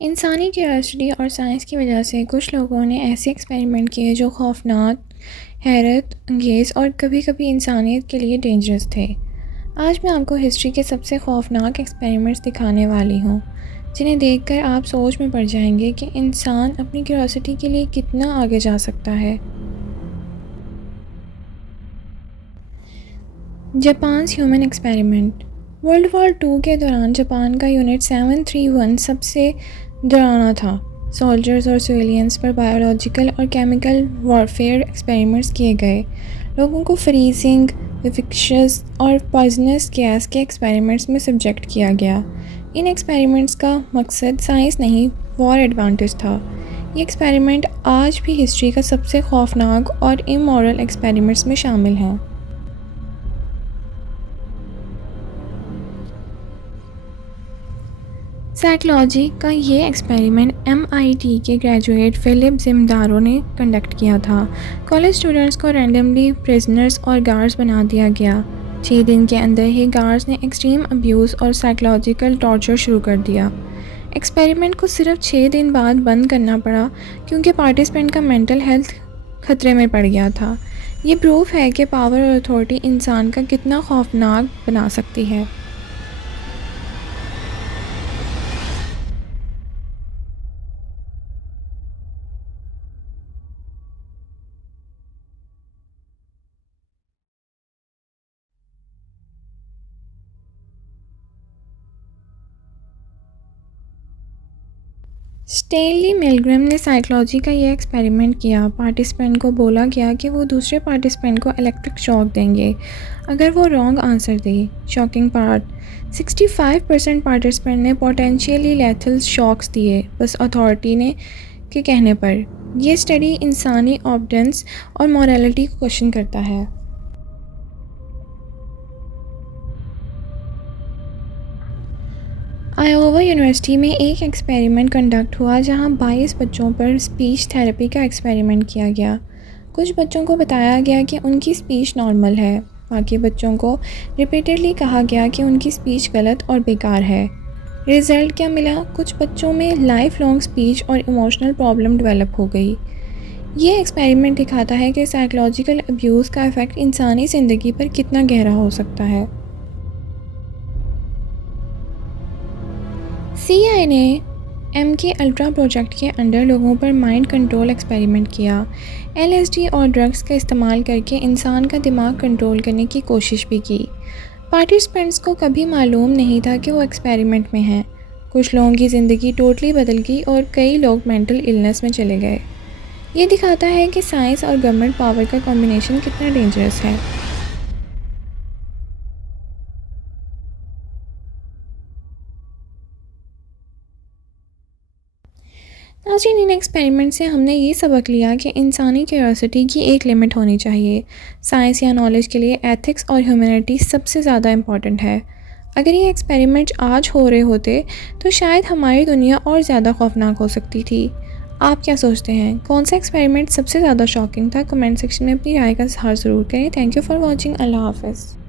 इंसानी क्यूरियोसिटी और साइंस की वजह से कुछ लोगों ने ऐसे एक्सपेरिमेंट किए जो खौफनाक, हैरत अंगेज़ और कभी कभी इंसानियत के लिए डेंजरस थे। आज मैं आपको हिस्ट्री के सबसे खौफनाक एक्सपेरिमेंट्स दिखाने वाली हूँ, जिन्हें देखकर आप सोच में पड़ जाएंगे कि इंसान अपनी क्यूरियोसिटी के लिए कितना आगे जा सकता है। Japan human experiment. World war 2 के दौरान जापान का यूनिट 731 सबसे डरावना था। सोल्जर्स और सिविलियंस पर बायोलॉजिकल और केमिकल वॉरफेयर एक्सपेरिमेंट्स किए गए। लोगों को फ्रीजिंग, विफिक्शियस और पॉइजनस गैस के एक्सपेरिमेंट्स में सब्जेक्ट किया गया। इन एक्सपेरिमेंट्स का मकसद साइंस नहीं, वॉर एडवांटेज था। ये एक्सपेरिमेंट आज भी हिस्ट्री का सबसे खौफनाक और इमोरल एक्सपेरिमेंट्स में शामिल हैं। साइकोलॉजी का ये एक्सपेरिमेंट MIT के ग्रेजुएट फिलिप जिमदारो ने कंडक्ट किया था। कॉलेज स्टूडेंट्स को रैंडमली प्रिजनर्स और गार्ड्स बना दिया गया। 6 दिन के अंदर ही गार्ड्स ने एक्सट्रीम अब्यूज़ और साइकोलॉजिकल टॉर्चर शुरू कर दिया। एक्सपेरिमेंट को सिर्फ 6 दिन बाद बंद करना पड़ा क्योंकि पार्टिसिपेंट का मेंटल हेल्थ खतरे में पड़ गया था। ये प्रूफ है कि पावर और अथॉरिटी इंसान का कितना खौफनाक बना सकती है। स्टेनली मिलग्रम ने साइकोलॉजी का यह एक्सपेरिमेंट किया। पार्टिसिपेंट को बोला गया कि वो दूसरे पार्टिसिपेंट को इलेक्ट्रिक शॉक देंगे अगर वो रॉन्ग आंसर दे। शॉकिंग पार्ट, 65% पार्टिसिपेंट ने पोटेंशियली लेथल शॉक्स दिए, बस अथॉरिटी ने के कहने पर। यह स्टडी इंसानी ऑब्डेंस और मॉरलिटी को क्वेश्चन करता है। आयोवा यूनिवर्सिटी में एक एक्सपेरिमेंट कंडक्ट हुआ जहां 22 बच्चों पर स्पीच थेरेपी का एक्सपेरिमेंट किया गया। कुछ बच्चों को बताया गया कि उनकी स्पीच नॉर्मल है, बाकी बच्चों को रिपीटेडली कहा गया कि उनकी स्पीच गलत और बेकार है। रिज़ल्ट क्या मिला? कुछ बच्चों में लाइफ लॉन्ग स्पीच और इमोशनल प्रॉब्लम डेवलप हो गई। ये एक्सपेरिमेंट दिखाता है कि साइकोलॉजिकल अब्यूज़ का इफ़ेक्ट इंसानी ज़िंदगी पर कितना गहरा हो सकता है। CIA ने MK अल्ट्रा प्रोजेक्ट के अंडर लोगों पर माइंड कंट्रोल एक्सपेरिमेंट किया। LSD और ड्रग्स का इस्तेमाल करके इंसान का दिमाग कंट्रोल करने की कोशिश भी की। पार्टिसिपेंट्स को कभी मालूम नहीं था कि वो एक्सपेरिमेंट में हैं। कुछ लोगों की ज़िंदगी टोटली बदल गई और कई लोग मेंटल इलनेस में चले गए। ये दिखाता है कि साइंस और गवर्नमेंट पावर का कॉम्बिनेशन कितना डेंजरस है। नाज़रीन, इन एक्सपेरिमेंट से हमने ये सबक लिया कि इंसानी क्यूरियोसिटी की एक लिमिट होनी चाहिए। साइंस या नॉलेज के लिए एथिक्स और ह्यूमैनिटी सबसे ज़्यादा इम्पॉर्टेंट है। अगर ये एक्सपेरिमेंट आज हो रहे होते तो शायद हमारी दुनिया और ज़्यादा खौफनाक हो सकती थी। आप क्या सोचते हैं? कौन सा एक्सपेरिमेंट सबसे ज़्यादा शॉकिंग था? कमेंट सेक्शन में अपनी राय का इज़हार ज़रूर करें। Thank you for watching. अल्लाह हाफ़िज़।